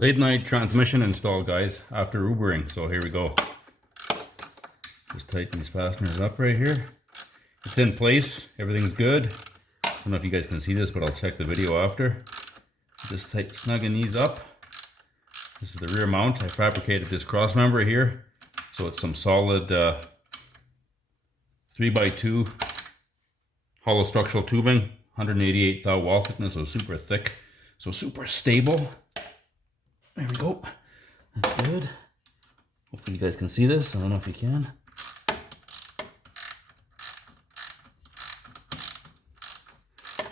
Late night transmission install, guys, after Ubering. So here we go. Just tighten these fasteners up right here. It's in place. Everything's good. I don't know if you guys can see this, but I'll check the video after. Just snugging these up. This is the rear mount. I fabricated this cross member here. So it's some solid 3x2 hollow structural tubing. 188 thou wall thickness, so super thick. So super stable. There we go. That's good. Hopefully you guys can see this. I don't know if you can.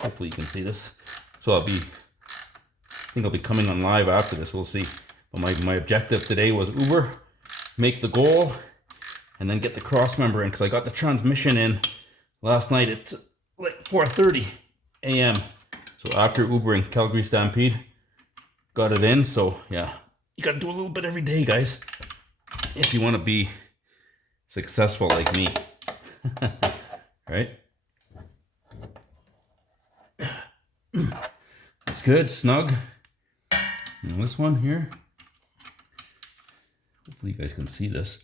Hopefully you can see this. So I think I'll be coming on live after this. We'll see. But my objective today was Uber, make the goal, and then get the cross member in, because I got the transmission in last night. It's like 4:30 a.m. So after Ubering Calgary Stampede, got it in. So yeah, you got to do a little bit every day, guys, if you want to be successful like me. Right? It's good, snug. And this one here, hopefully you guys can see this.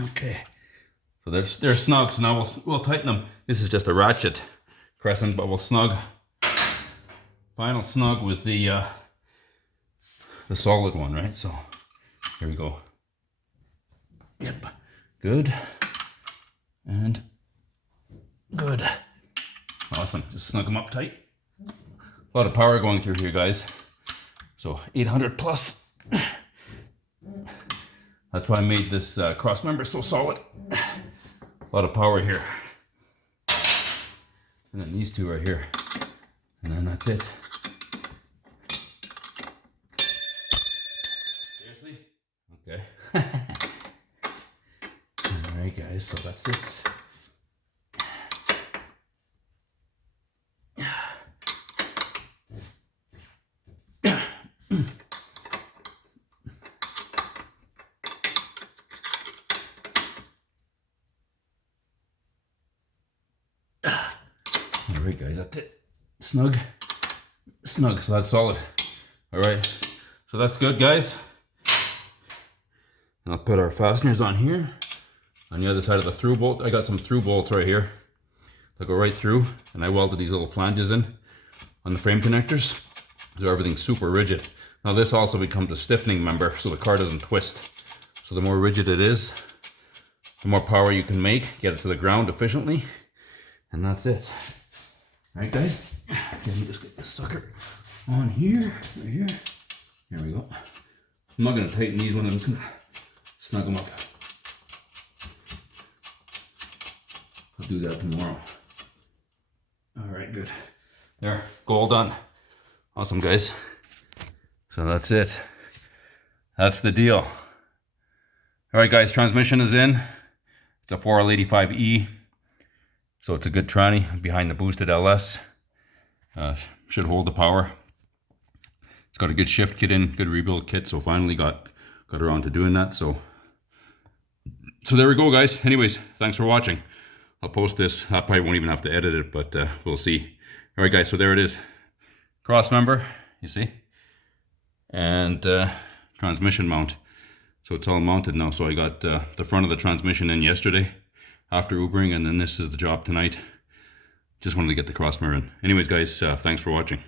Okay, so they're snug. So now we'll tighten them. This is just a ratchet crescent, but we'll snug. Final snug with the solid one, right? So here we go. Yep, good and good. Awesome. Just snug them up tight. A lot of power going through here, guys. So 800 plus. That's why I made this cross member so solid. A lot of power here. And then these two right here. And then that's it. Seriously? Okay. Alright guys, so that's it. Alright guys, that's it. Snug. Snug, so that's solid. Alright, so that's good, guys. I'll put our fasteners on here. On the other side of the through bolt, I got some through bolts right here. They'll go right through, and I welded these little flanges in on the frame connectors. So everything's super rigid. Now this also becomes a stiffening member, so the car doesn't twist. So the more rigid it is, the more power you can make, get it to the ground efficiently, and that's it. Alright guys, let me just get this sucker on here, right here. There we go. I'm not going to tighten these ones, I'm just going to snug them up. I'll do that tomorrow. Alright, good. There, go all done. Awesome guys. So that's it. That's the deal. Alright guys, transmission is in. It's a 4L85E. So it's a good tranny behind the boosted LS. Should hold the power. It's got a good shift kit in, good rebuild kit. So finally got around to doing that. So there we go, guys. Anyways, thanks for watching. I'll post this. I probably won't even have to edit it, but we'll see. All right, guys. So there it is. Cross member, you see, and transmission mount. So it's all mounted now. So I got the front of the transmission in yesterday after Ubering, and then this is the job tonight. Just wanted to get the cross mirror in. Anyways, guys, thanks for watching.